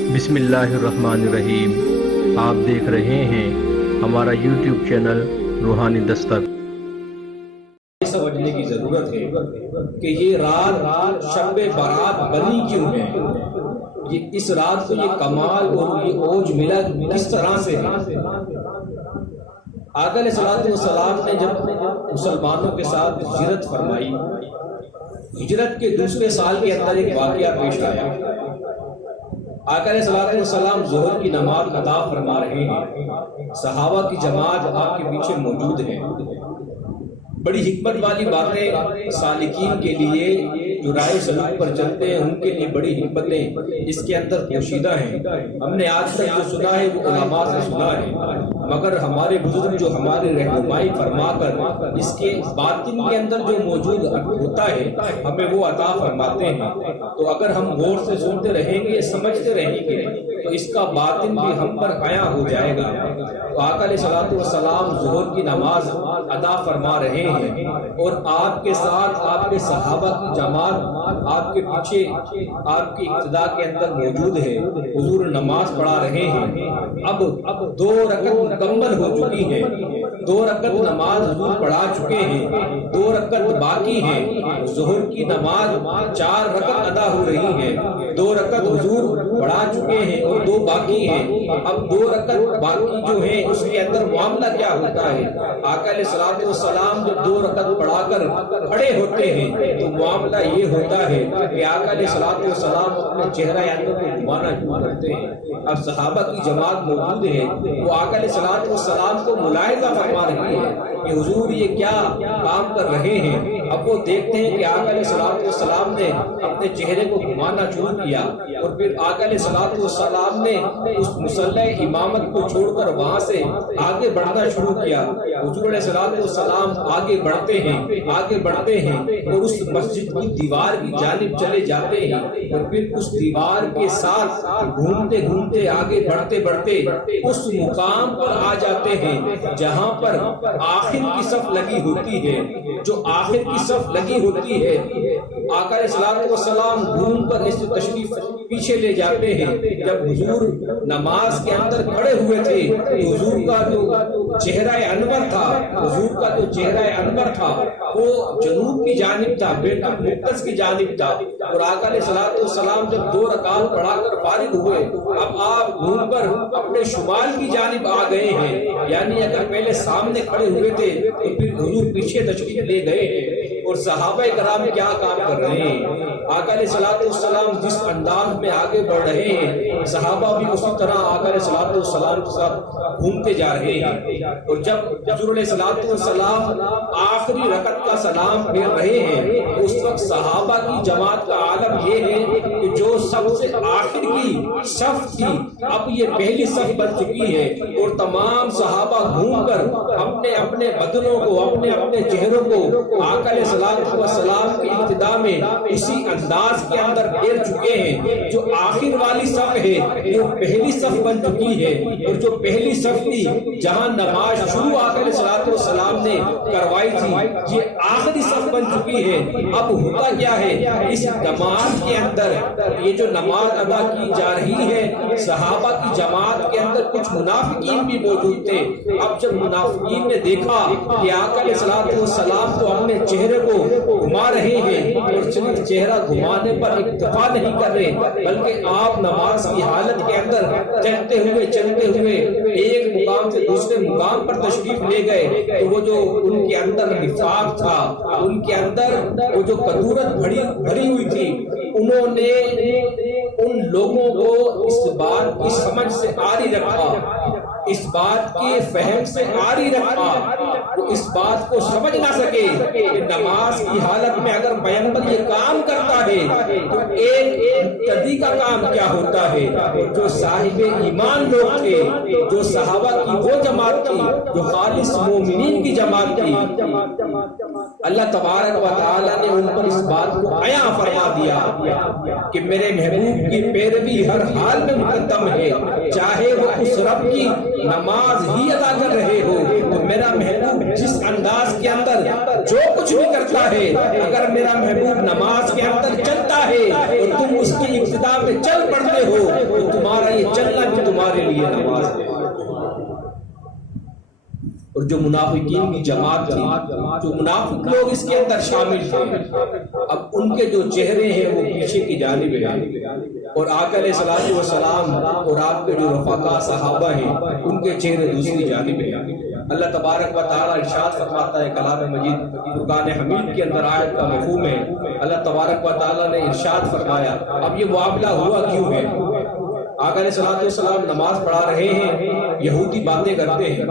بسم اللہ الرحمن الرحیم، آپ دیکھ رہے ہیں ہمارا یوٹیوب چینل روحانی دستک۔ سمجھنے کی ضرورت ہے کہ یہ رات شب برات بنی کیوں ہے، یہ اس رات کو یہ کمال اور یہ اوج ملا کس طرح سے ہے۔ آقا علیہ الصلوۃ والسلام نے جب مسلمانوں کے ساتھ ہجرت فرمائی، ہجرت کے دوسرے سال کے اندر ایک واقعہ پیش آیا۔ آقا علیہ الصلوۃ والسلام ظہر کی نماز ادا فرما رہے ہیں، صحابہ کی جماعت آپ کے پیچھے موجود ہے۔ بڑی حکمت والی باتیں سالکین کے لیے جو رائے سلوک پر چلتے ہیں ان کے لیے بڑی حکمتیں اس کے اندر پوشیدہ ہیں۔ ہم نے آج تک جو سنا ہے وہ علماء سے سنا ہے، مگر ہمارے بزرگ جو ہماری رہنمائی فرما کر اس کے باطن کے اندر جو موجود ہوتا ہے ہمیں وہ عطا فرماتے ہیں۔ تو اگر ہم غور سے سنتے رہیں گے، سمجھتے رہیں گے تو اس کا باطن بھی ہم پر عیاں ہو جائے گا۔ تو آقا علیہ الصلوۃ والسلام ظہر کی نماز ادا فرما رہے ہیں اور آپ کے ساتھ آپ کے صحابہ کی جماعت آپ کے پیچھے آپ کی ابتدا کے اندر موجود ہے۔ حضور نماز پڑھا رہے ہیں، اب 2 رکعت مکمل ہو چکی ہے، 2 رکعت نماز حضور پڑھا چکے ہیں، 2 رکعت باقی ہیں۔ ظہر کی نماز 4 رکعت ادا ہو رہی ہے، 2 رکعت حضور پڑھا چکے ہیں اور 2 باقی ہیں۔ اب 2 رکعت باقی جو ہیں اس کے اندر معاملہ کیا ہوتا ہے؟ آقا علیہ الصلوۃ والسلام جب 2 رکعت پڑھا کر کھڑے ہوتے ہیں تو معاملہ یہ ہوتا ہے کہ آقا علیہ الصلوۃ والسلام اپنے چہرہ اندر کو گھمانا شروع کرتے ہیں۔ اب صحابہ کی جماعت موجود ہے، وہ آقا علیہ الصلوۃ والسلام کو ملاحظہ فرما رہی ہے کہ حضور یہ کیا کام کر رہے ہیں۔ اب وہ دیکھتے ہیں کہ آقا علیہ الصلوۃ والسلام نے اپنے چہرے کو گھمانا شروع کیا اور پھر آقا علیہ الصلوۃ والسلام نے اس مصلی امامت کو چھوڑ کر وہاں سے آگے بڑھنا شروع کیا۔ حضور علیہ الصلوۃ والسلام آگے بڑھتے ہیں، آگے بڑھتے ہیں اور اس مسجد کی دیوار کی جانب چلے جاتے ہیں اور پھر اس دیوار کے ساتھ گھومتے گھومتے آگے بڑھتے بڑھتے اس مقام پر آ جاتے ہیں جہاں پر آخر کی صف لگی ہوتی ہے۔ جو آخر کی صف لگی ہوتی ہے آقا علیہ الصلوۃ والسلام گھوم کر اس تشریف پیچھے لے جاتے ہیں۔ جب حضور نماز کے اندر کھڑے ہوئے تھے تو حضور کا جو چہرہ انور تھا، حضور کا جو چہرہ انور تھا وہ جنوب کی جانب تھا، بیت المقدس کی جانب تھا۔ اور آقا علیہ الصلوۃ والسلام جب 2 رکعت پڑھا کر فارغ ہوئے، اب آپ گھوم کر اپنے شمال کی جانب آ گئے ہیں، یعنی اگر پہلے سامنے کھڑے ہوئے تھے تو پھر حضور پیچھے تشریف لے گئے ہیں۔ اور صحابہ کرام کیا کام کر رہے ہیں؟ آقا علیہ الصلوۃ والسلام جس انداز میں آگے بڑھ رہے ہیں صحابہ بھی اسی طرح آقا علیہ الصلوۃ والسلام کے ساتھ گھومتے جا رہے ہیں۔ اور جب حضور علیہ الصلوۃ والسلام آخری رکعت کا سلام پھیر رہے ہیں اس وقت صحابہ کی جماعت کا عالم یہ ہے کہ جو سب سے آخر کی صف تھی اب یہ پہلی صف بن چکی ہے اور تمام صحابہ گھوم کر اپنے اپنے بدنوں کو، اپنے اپنے چہروں کو آقا علیہ الصلوۃ والسلام کی ابتدا میں اسی انداز کے اندر پھیر چکے ہیں۔ جو آخر والی صف ہے وہ پہلی صف بن چکی ہے اور جو پہلی صف تھی جہاں نماز شروع آقا علیہ الصلوۃ والسلام نے کروائی تھی یہ آخری صف بن چکی ہے۔ اب ہوتا کیا ہے، اس جماعت کے اندر یہ جو نماز ادا کی جا رہی ہے صحابہ کی جماعت کے اندر کچھ منافقین بھی موجود تھے۔ اب جب منافقین نے دیکھا کہ آقا علیہ الصلوۃ والسلام تو اپنے چہرے کو گھما رہے ہیں اور صرف چہرہ گھمانے پر اکتفا نہیں کر رہے بلکہ آپ نماز کی حالت کے اندر چلتے ہوئے ایک مقام سے دوسرے مقام پر تشریف لے گئے، تو وہ جو ان کے اندر نفاق تھا، ان کے اندر وہ جو کدورت بھری ہوئی تھی، انہوں نے ان لوگوں کو اس بات کی سمجھ سے آری رکھا، اس بات کے فہم سے آری رکھا، وہ اس بات کو سمجھ نہ سکے کہ نماز کی حالت میں اگر پیغمبر یہ کام کرتا ہے تو ایک مقتدی کا کام کیا ہوتا ہے۔ جو صاحب ایمان لوگ تھے، جو صحابہ کی وہ جماعت تھی جو خالص مومنین کی جماعت تھی، اللہ تبارک و تعالیٰ نے ان پر اس بات کو عیاں فرما دیا کہ میرے محبوب کی پیروی ہر حال میں مقدم ہے، چاہے وہ اس رب کی نماز ہی ادا کر رہے ہو تو میرا محبوب جس انداز کے اندر جو کچھ بھی کرتا ہے، اگر میرا محبوب نماز کے اندر چلتا ہے اور تم اس کی ابتدا میں چل پڑتے ہو تو تمہارا لیے نماز ہے۔ اور جو منافقین کی جماعت تھی، جو منافق لوگ اس کے اندر شامل تھے، اب ان کے جو چہرے ہیں وہ پیچھے کی جانب ہیں، اور آقا علیہ الصلوۃ والسلام اور آپ کے جو رفقا صحابہ ہیں ان کے چہرے دوسری جانب ہیں۔ اللہ تبارک و تعالی ارشاد فرماتا ہے کلام مجید فرقان حمید کے اندر، آیت کا مفہوم ہے، اللہ تبارک و تعالی نے ارشاد فرمایا اب یہ معاملہ ہوا کیوں ہے؟ آقا علیہ الصلوۃ والسلام نماز پڑھا رہے ہیں، یہودی باتیں کرتے ہیں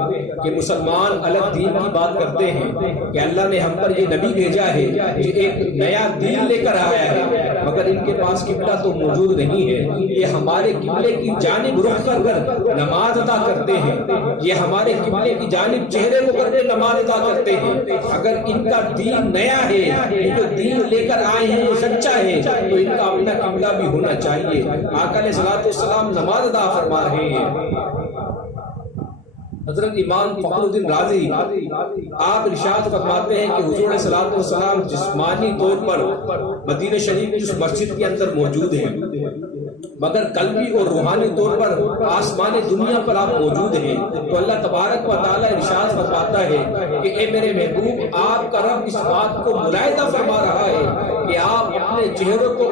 کہ مسلمان الگ دین کی بات کرتے ہیں کہ اللہ نے ہم پر یہ نبی بھیجا ہے جو ایک نیا دین لے کر آیا ہے، مگر ان کے پاس قبلہ تو موجود نہیں ہے، یہ ہمارے قبلے کی جانب رخ کر کر نماز ادا کرتے ہیں، یہ ہمارے قبلے کی جانب چہرے کو کر کے نماز ادا کرتے ہیں، اگر ان کا دین نیا ہے، یہ جو دین لے کر آئے ہیں وہ سچا ہے تو ان کا اپنا قبلہ بھی ہونا چاہیے۔ آقا علیہ الصلوۃ والسلام نماز ادا فرما رہے ہیں۔ حضرت امام فخر الدین رازی آپ ارشاد فرماتے ہیں کہ حضور علیہ الصلوۃ والسلام جسمانی طور پر مدینہ شریف کی اس مسجد کے اندر موجود ہیں، مگر قلبی اور روحانی طور پر آسمان دنیا پر آپ موجود ہیں۔ تو اللہ تبارک و تعالی ارشاد فرماتا ہے کہ اے میرے محبوب، آپ کا رب اس بات کو ملاحظہ فرما رہا ہے کہ آپ اپنے چہروں کو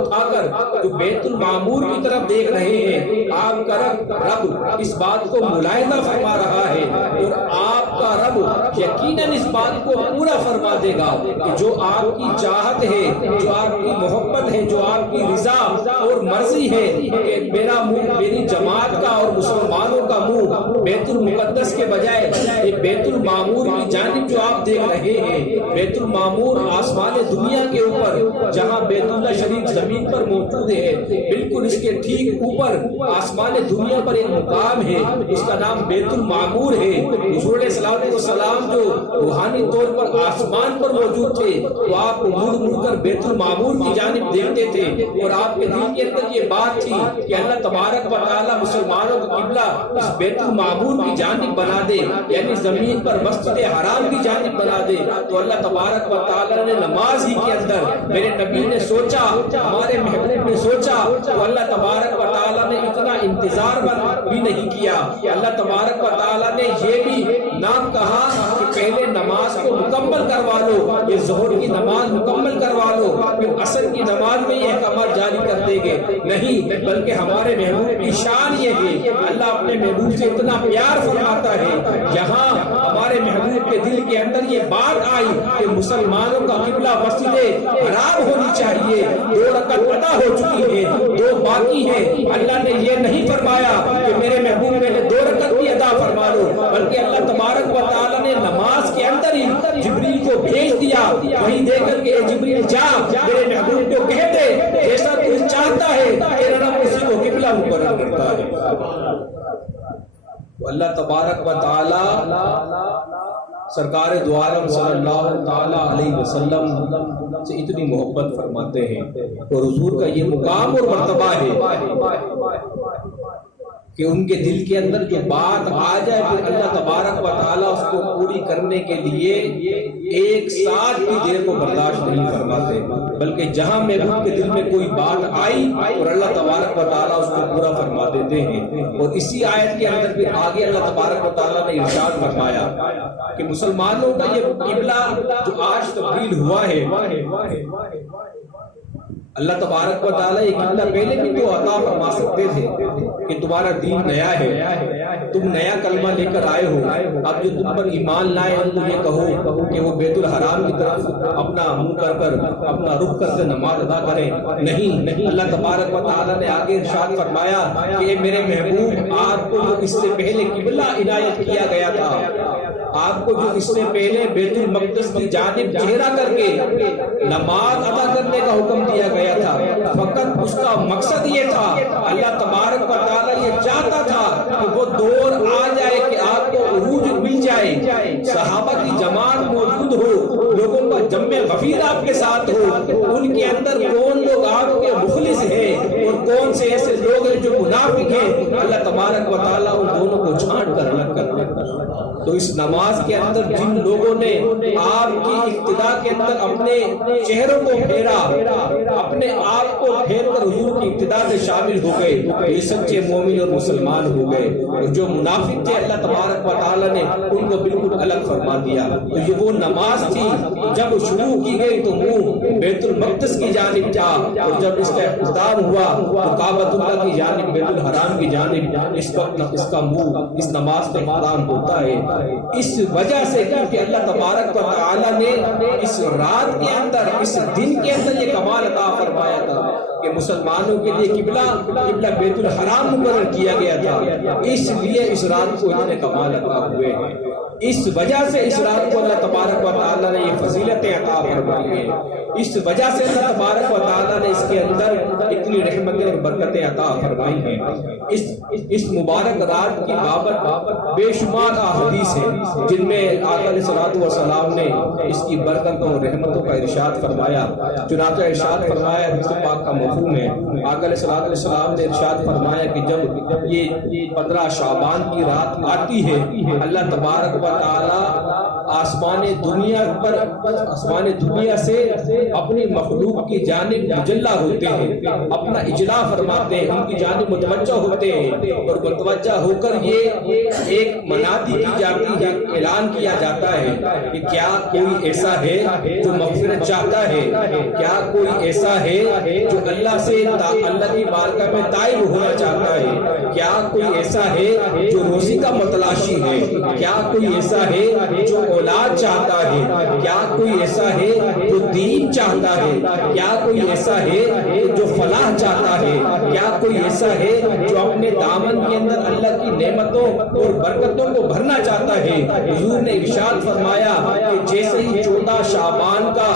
اٹھا کر جو بیت المعمور کی طرف دیکھ رہے ہیں، آپ کا رب اس بات کو ملاحظہ فرما رہا ہے، اور آپ کا رب یقیناً اس بات کو پورا فرما دے گا کہ جو آپ کی چاہت ہے، جو آپ کی محبت ہے، جو آپ کی رضا اور مرضی ہے کہ میرا منہ، میری جماعت کا اور مسلمانوں کا منہ بیت المقدس کے بجائے یہ بیت المعمور کی جانب جو آپ دیکھ رہے ہیں، بیت المعمور آسمان دنیا کے اوپر جہاں بیت اللہ شریف زمین پر موجود ہے، بالکل اس کے ٹھیک اوپر آسمان دنیا پر ایک مقام ہے، اس کا نام بیت المعمور ہے۔ حضور علیہ الصلوۃ والسلام جو روحانی طور پر آسمان پر موجود تھے تو آپ مڑ مڑ کر بیت المعمور کی جانب دیکھتے تھے، اور آپ کے دل کے اندر یہ بات تھی کہ اللہ تبارک و تعالی مسلمانوں کا قبلہ اس بیت المعمور کی جانب بنا دے، یعنی زمین پر مسجد حرام کی جانب بنا دے۔ تو اللہ تبارک و تعالی نے نماز ہی کے اندر میرے نبی نے سوچا، ہمارے محبوب نے سوچا، تو اللہ تبارک و تعالی نے اتنا انتظار بھی نہیں کیا، اللہ تبارک و تعالی نے یہ بھی نہ کہا کہ پہلے نماز کو مکمل کروا لو، یہ ظہر کی نماز مکمل کروا لو، پھر عصر کی نماز میں یہ احکامات جاری کر دیں گے، نہیں، بلکہ ہمارے محبوب کی شان یہ ہے کہ اللہ اپنے محبوب سے اتنا پیار فرماتا ہے، یہاں ہمارے محبوب کے دل کے اندر یہ بات آئی کہ مسلمانوں کا قبلہ مسجد حرام ہونی چاہیے، 2 رکعت ادا ہو چکی ہے، 2 باقی ہیں، اللہ نے یہ نہیں فرمایا کہ میرے محبوب میں نے 2 رکعت بھی ادا فرما لو، بلکہ اللہ تبارک و تعالی نے نماز کے اندر ہی جبریل کو بھیج دیا، وہی دے کر کے جبریل جا میرے محبوب کو کہہ دے جیسا تو چاہتا ہے تیرا رب اسی کو قبلہ مقرر کرتا ہے۔ تو اللہ تبارک و تعالی سرکار دو عالم صلی اللہ تعالی علیہ وسلم سے اتنی محبت فرماتے ہیں، اور حضور کا یہ مقام اور مرتبہ ہے کہ ان کے دل کے اندر جو بات آ جائے پھر اللہ تبارک و تعالیٰ اس کو پوری کرنے کے لیے ایک ساتھ بھی دیر کو برداشت نہیں فرماتے، بلکہ جہاں محبوب کے دل میں کوئی بات آئی اور اللہ تبارک و تعالیٰ اس کو پورا فرما دیتے ہیں۔ اور اسی آیت کے اندر پھر آگے اللہ تبارک و تعالیٰ نے ارشاد فرمایا کہ مسلمانوں کا یہ قبلہ جو آج تبدیل ہوا ہے، اللہ تبارک و تعالیٰ یہ قبلہ پہلے بھی تو عطا فرما سکتے تھے کہ تمہارا دین نیا ہے، تم نیا کلمہ لے کر آئے ہو، اب جو تم پر ایمان لائے ہم تو یہ کہو کہ وہ بیت الحرام کی طرف اپنا منہ کر کر اپنا رخ کر کے نماز ادا کریں، نہیں، اللہ تبارک و تعالیٰ نے آگے ارشاد فرمایا کہ اے میرے محبوب، آپ کو جو اس سے پہلے قبلہ عنایت کیا گیا تھا، آپ کو جو اس سے پہلے بیت المقدس کی جانب چہرہ کر کے نماز ادا کرنے کا حکم دیا گیا تھا، فقط اس کا مقصد یہ تھا، اللہ تبارک و تعالیٰ یہ چاہتا تھا کہ وہ دور آ جائے کہ آپ کو عروج مل جائے، صحابہ کی جماعت موجود ہو، لوگوں کا جمع غفیر آپ کے ساتھ ہو، ان کے اندر کون لوگ آپ کے مخلص ہیں اور کون سے ایسے لوگ ہیں جو منافق ہیں، اللہ تبارک و تعالیٰ ان دونوں کو چھانٹ کر الگ کر دیتا۔ تو اس نماز کے اندر جن لوگوں نے آپ کی ابتدا کے اندر اپنے چہروں کو پھیرا، اپنے آپ کو پھیر کر حضور کی ابتدا سے شامل ہو گئے، یہ سچے مومن اور مسلمان ہو گئے۔ اور جو منافق تھے اللہ تبارک و تعالیٰ نے ان کو بالکل الگ فرما دیا۔ تو یہ وہ نماز تھی جب شروع کی گئی تو منہ بیت المقدس کی جانب تھا، اور جب اس کا اختتام ہوا تو کعبۃ اللہ کی جانب، بیت الحرام کی جانب اس وقت اس کا منہ اس نماز کا اختتام ہوتا ہے۔ اس وجہ سے کیونکہ اللہ تبارک و تعالیٰ نے اس رات کے اندر، اس دن کے اندر یہ کمال عطا فرمایا تھا کہ مسلمانوں کے لیے قبلہ بیت الحرام مقرر کیا گیا تھا، اس لیے اس رات کو اتنے کمال عطا ہوئے ہیں۔ اس وجہ سے اس رات کو اللہ تبارک و تعالیٰ نے یہ فضیلتیں عطا فرمائی ہیں، اس وجہ سے اللہ تبارک و تعالیٰ نے اس کے اندر اتنی رحمتیں اور برکتیں عطا فرمائی ہیں۔ اس مبارک رات کی بابت بے شمار احادیث ہیں جن میں آقا علیہ الصلوۃ والسلام نے اس کی برکتوں اور رحمتوں کا ارشاد فرمایا۔ چنانچہ ارشاد فرمایا، حدیث پاک کا مفہوم ہے، آقا علیہ السلام نے ارشاد فرمایا کہ جب یہ 15 شعبان کی رات آتی ہے، اللہ تبارک و تعالی آسمان دنیا سے اپنی مخلوق کی جانب مجلہ ہوتے ہیں، اپنا اجلا فرماتے ہیں، ان کی جانب متوجہ ہوتے ہیں، اور متوجہ ہو کر یہ ایک منادی کی جاتی ہے، اعلان کیا جاتا ہے کہ کیا کوئی ایسا ہے جو مغفرت چاہتا ہے، کیا کوئی ایسا ہے جو اللہ سے اللہ کی بارگاہ میں تائب ہونا چاہتا ہے، کیا کوئی ایسا ہے جو روزی کا متلاشی ہے، کیا کوئی ایسا ہے جو اولاد چاہتا ہے، کیا کوئی ایسا ہے جو دین چاہتا ہے، کیا کوئی ایسا ہے جو فلاح چاہتا ہے، کیا کوئی ایسا ہے جو اپنے دامن کے اندر اللہ کی نعمتوں اور برکتوں کو بھرنا چاہتا ہے۔ حضور نے ارشاد فرمایا کہ جیسے ہی 14 شعبان کا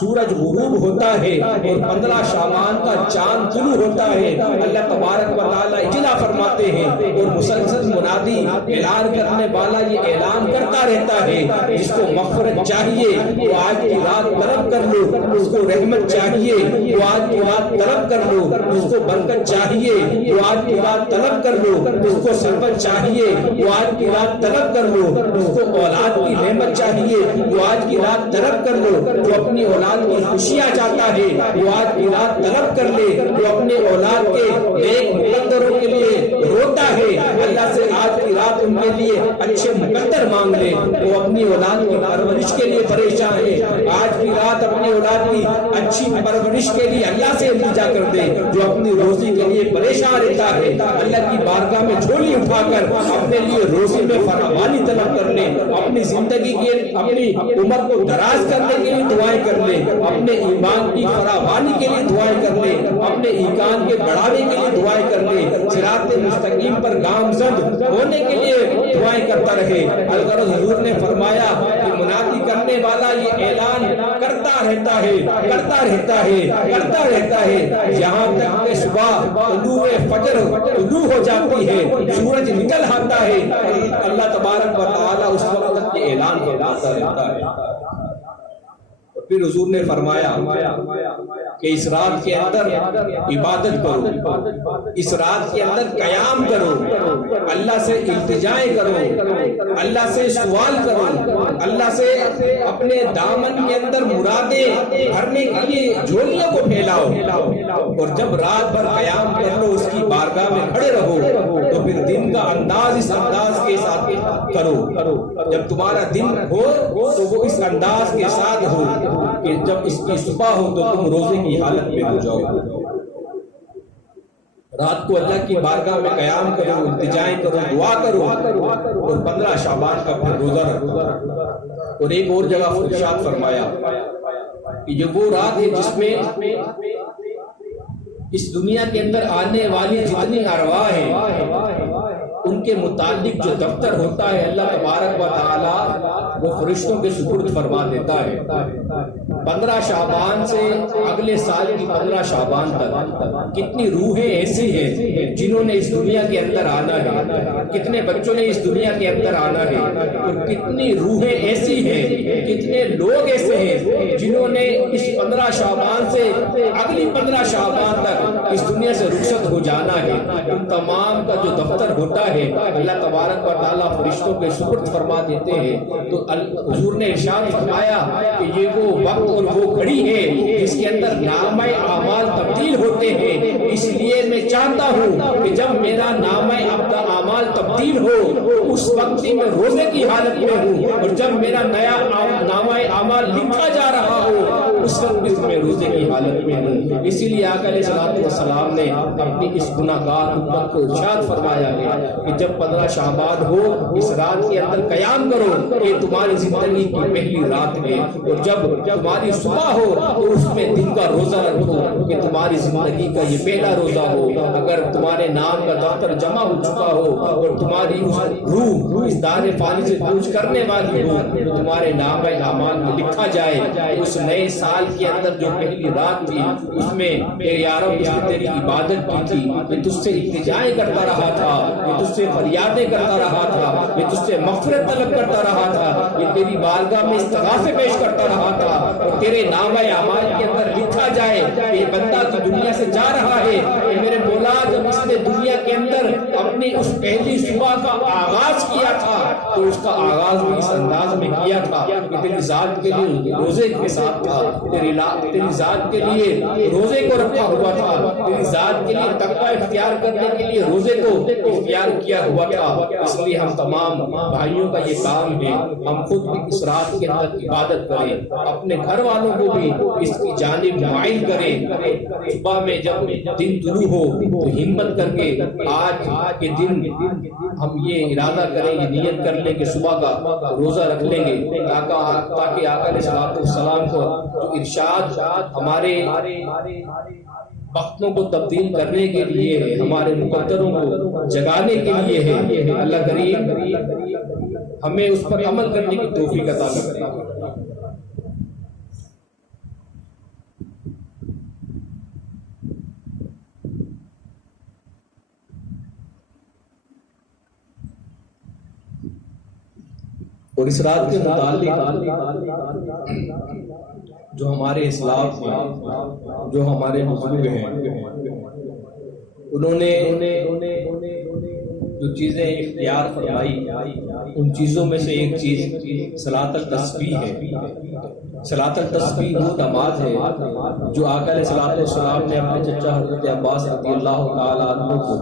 سورج غروب ہوتا ہے اور 15 شعبان کا چاند طلوع ہوتا ہے، اللہ تبارک و تعالی اجلا فرماتے ہیں اور مسلسل منادی اعلان کرنے والا یہ اعلان کرتا رہتا ہے، جس کو مغفرت چاہیے وہ آج کی رات طلب کر لو، اس کو رحمت چاہیے وہ آج کی رات طلب کر لو، اس کو برکت چاہیے وہ آج کی رات طلب کر لو، اس کو صحبت چاہیے وہ آج کی رات طلب کر لو، اس کو اولاد کی نعمت چاہیے وہ آج کی رات طلب کر لو، جو اپنی اولاد کی خوشیاں چاہتا ہے وہ آج کی رات طلب کر لے، جو اپنے اولاد کے نیک مقدروں کے لیے روتا ہے اللہ سے آج کی رات ان کے لیے اچھے مقدر مانگ لے، وہ اپنی اولاد کی پرورش کے لیے پریشان ہے آج کی رات اپنی اولاد کی اچھی پرورش کے لیے اللہ سے التجا کر دے، جو اپنی روزی کے لیے پریشان رہتا ہے اللہ کی بارگاہ میں جھولی اٹھا کر اپنے لیے روزی میں فراوانی طلب کر لے، اپنی زندگی کے اپنی عمر کو دراز کرنے کے لیے دعائیں کر لے، اپنے ایمان کی فراوانی کے لیے دعائیں کر لے، اپنے ایمان کے بڑھانے کے لیے دعائیں کر لے، صراط مستقیم پر گامزد ہونے کے لیے دعائیں کرتا رہے۔ الغرض حضور نے فرمایا کہ منادی کرنے والا یہ اعلان کرتا رہتا ہے یہاں تک کہ صبح طلوع فجر طلوع ہو جاتی ہے، سورج نکل آتا ہے، اللہ تبارک و تعالی اس وقت تک یہ اعلان کرتا رہتا ہے۔ پھر حضور نے فرمایا کہ اس رات کے اندر عبادت کرو، اس رات کے اندر قیام کرو، اللہ سے التجائیں کرو، اللہ سے سوال کرو، اللہ سے اپنے دامن کے اندر مرادیں بھرنے کے لیے جھولیوں کو پھیلاؤ، اور جب رات بھر قیام کر لو اس کی بارگاہ میں کھڑے رہو تو پھر دن کا انداز اس انداز کے ساتھ کرو، جب تمہارا دن ہو تو وہ اس انداز کے ساتھ ہو کہ جب اس کی صبح ہو تو تم روزے کی حالت میں ہو جاؤ۔ رات کو اللہ کی بارگاہ میں قیام کرو، التجائیں کرو، دعا کرو، اور 15 شعبان کا پھر روزہ رکھو۔ اور ایک اور جگہ ارشاد فرمایا کہ یہ وہ رات ہے جس میں اس دنیا کے اندر آنے والی جتنی ارواح ہیں ان کے متعلق جو دفتر ہوتا ہے اللہ تبارک و تعالی وہ فرشتوں کے سپرد فرما دیتا ہے۔ 15 شعبان سے اگلے سال کی 15 شعبان تک کتنی روحیں ایسی ہیں جنہوں نے اس دنیا کے اندر آنا ہے، کتنے بچوں نے اس دنیا کے اندر آنا ہے، اور کتنی روحیں ایسی ہیں، کتنے لوگ ایسے ہیں جنہوں نے اس 15 شعبان سے اگلی 15 شعبان تک اس دنیا سے رخصت ہو جانا ہے۔ ان تمام کا جو دفتر ہوتا ہے اللہ تبارک و تعالیٰ فرشتوں کے سپرد فرما دیتے ہیں۔ تو حضور نے ارشاد فرمایا کہ یہ وہ وقت اور وہ گھڑی ہے جس کے اندر نامہ اعمال تبدیل ہوتے ہیں، اس لیے میں چاہتا ہوں کہ جب میرا نامہ اعمال تبدیل ہو اس وقت ہی میں روزے کی حالت میں ہوں، اور جب میرا نیا نامہ اعمال لکھا جا رہا ہو اس وقت بھی میں روزے کی حالت میں ہوں۔ اسی لیے آقا علیہ السلام نے اپنی اس گناہگار امت کو ارشاد فرمایا ہے کہ جب 15 شعبان ہو اس رات کے اندر قیام کرو کہ تمہاری زندگی کی پہلی رات ہے، اور جب تمہاری صبح ہو تو اس میں دن کا روزہ رکھو کہ تمہاری زندگی کا یہ پہلا روزہ ہو۔ اگر تمہارے نام کا دفتر جمع ہو چکا ہو اور تمہاری روح اس دار فانی سے کوچ کرنے والی ہو تو تمہارے نام اعمال میں لکھا جائے اس نئے سال کے اندر جو پہلی رات تھی اس میں اے یا رب جس نے تیری عبادت کی تھی، میں تجھ سے التجائیں کرتا رہا تھا، میں تجھ سے فریادیں کرتا رہا تھا، میں تجھ سے مغفرت طلب کرتا رہا تھا، یہ تیری بارگاہ میں استغاثے پیش کرتا رہا تھا، اور تیرے نام اعمال کے اندر لکھا جائے کہ یہ بندہ تو دنیا سے جا رہا ہے کہ میرے مولا جب اس نے دنیا کے اندر اپنی اس پہلی صبح کا آغاز کیا تھا تو اس کا آغاز بھی اس انداز میں کیا تھا کہ تیری ذات کے لیے روزے کے ساتھ تھا، تیری ذات کے لیے روزے کو رکھا ہوا تھا، تیری ذات کے لیے تقوی اختیار کرنے کے لیے روزے کو اختیار کیا ہوا تھا۔ اس لیے ہم تمام بھائیوں کا یہ کام ہے ہم خود بھی اس رات کے اندر عبادت کریں، اپنے گھر والوں کو بھی اس کی جانب مائل کریں۔ صبح میں جب دن طلوع ہو تو ہمت کر کے آج کے دن ہم یہ ارادہ کریں، یہ نیت کر لیں کہ صبح کا روزہ رکھ لیں گے تاکہ آقا علیہ السلام کو جو ارشاد ہمارے وقتوں کو تبدیل کرنے کے لیے ہے، ہمارے مقدروں کو جگانے کے لیے ہے، اللہ کریم ہمیں اس پر عمل کرنے کی توفیق عطا کرے۔ اور اس رات کے متعلق جو ہمارے اسلاف ہیں، جو ہمارے بزرگ ہیں، انہوں نے جو چیزیں اختیار فرمائی ان چیزوں میں سے ایک چیز صلاۃ التسبیح ہے۔ صلاۃ التسبیح وہ نماز ہے جو آقا علیہ السلام نے اپنے چچا حضرت عباس رضی اللہ تعالیٰ عنہ کو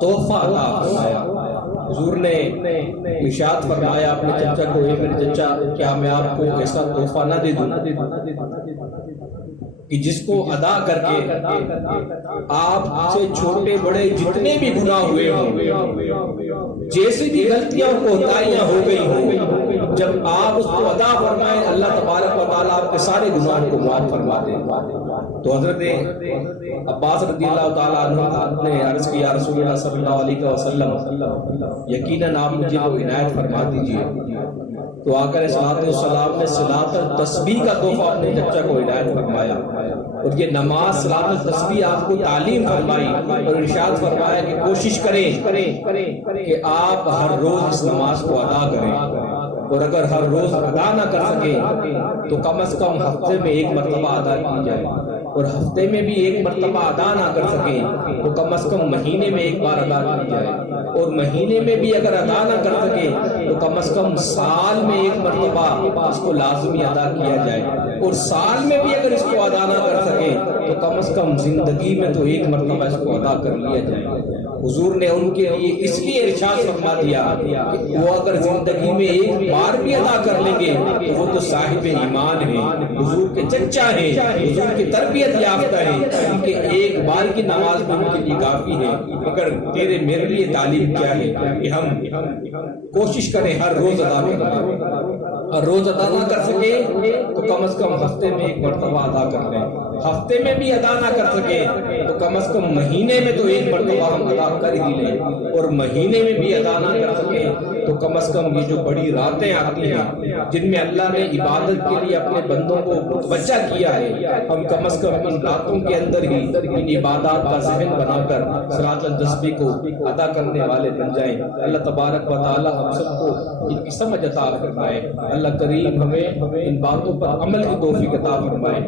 تحفہ عطا فرمایا۔ حضور نے ارشاد فرمایا اپنے چچا کو، اے میرے چچا کیا میں آپ کو ایسا تحفہ نہ دے دوں کہ جس کو ادا کر کے آپ سے چھوٹے بڑے جتنے بھی گناہ ہوئے ہوں، جیسی بھی غلطیاں اور کوتاہیاں ہو گئی ہوں، جب آپ اس کو ادا فرمائیں اللہ تبارک و تعالیٰ آپ کے سارے گناہوں کو معاف فرما دیں۔ تو حضرت عباس رضی اللہ تعالیٰ عنہ نے عرض کیا رسول اللہ صلی اللہ علیہ وسلم یقیناً آپ مجھے وہ عنایت فرما دیجئے۔ تو آقا علیہ السلام نے صلاۃ التسبیح کا تحفہ اپنے چچا کو عنایت فرمایا، اور یہ نماز صلاۃ التسبیح آپ کو تعلیم فرمائی اور ارشاد فرمایا کہ کوشش کریں کہ آپ ہر روز اس نماز کو ادا کریں، اور اگر ہر روز ادا نہ کر سکیں تو کم از کم ہفتے میں ایک مرتبہ ادا کی جائے، اور ہفتے میں بھی ایک مرتبہ ادا نہ کر سکیں تو کم از کم مہینے میں ایک بار ادا کی جائے، اور مہینے میں بھی اگر ادا نہ کر سکیں تو کم از کم سال میں ایک مرتبہ اس کو لازمی ادا کیا جائے، اور سال میں بھی اگر اس کو ادا نہ کر سکیں تو کم از کم زندگی میں تو ایک مرتبہ اس کو ادا کر لیا جائے۔ حضور نے ان کے لیے اس لیے ارشاد فرما دیا کہ وہ اگر زندگی میں ایک بار بھی ادا کر لیں گے تو وہ تو صاحب ایمان ہیں، حضور کے چچا ہیں، حضور کی تربیت یافتہ ہیں، ان کے ایک بار کی نماز بھی ان کے لیے کافی ہے۔ مگر تیرے میرے لیے تعلیم کیا ہے کہ ہم کوشش کریں ہر روز ادا کریں، اور روز ادا نہ کر سکے تو کم از کم ہفتے میں ایک مرتبہ ادا کر لیں۔ ہفتے میں بھی ادا نہ کر سکے تو کم از کم مہینے میں تو ایک مرتبہ ہم ادا کر ہی لیں، اور مہینے میں بھی ادا نہ کر سکے تو کم از کم یہ جو بڑی راتیں آتی ہیں جن میں اللہ نے عبادت کے لیے اپنے بندوں کو متوجہ کیا ہے، ہم کم از کم ان راتوں کے اندر ہی ان عبادات کا ذہن بنا کر صراط التسبیح کو ادا کرنے والے بن جائیں۔ اللہ تبارک و تعالی ہم سب کو ان کی سمجھ عطا فرمائے، اللہ کریم ہمیں ان باتوں پر عمل کی توفیق عطا فرمائے۔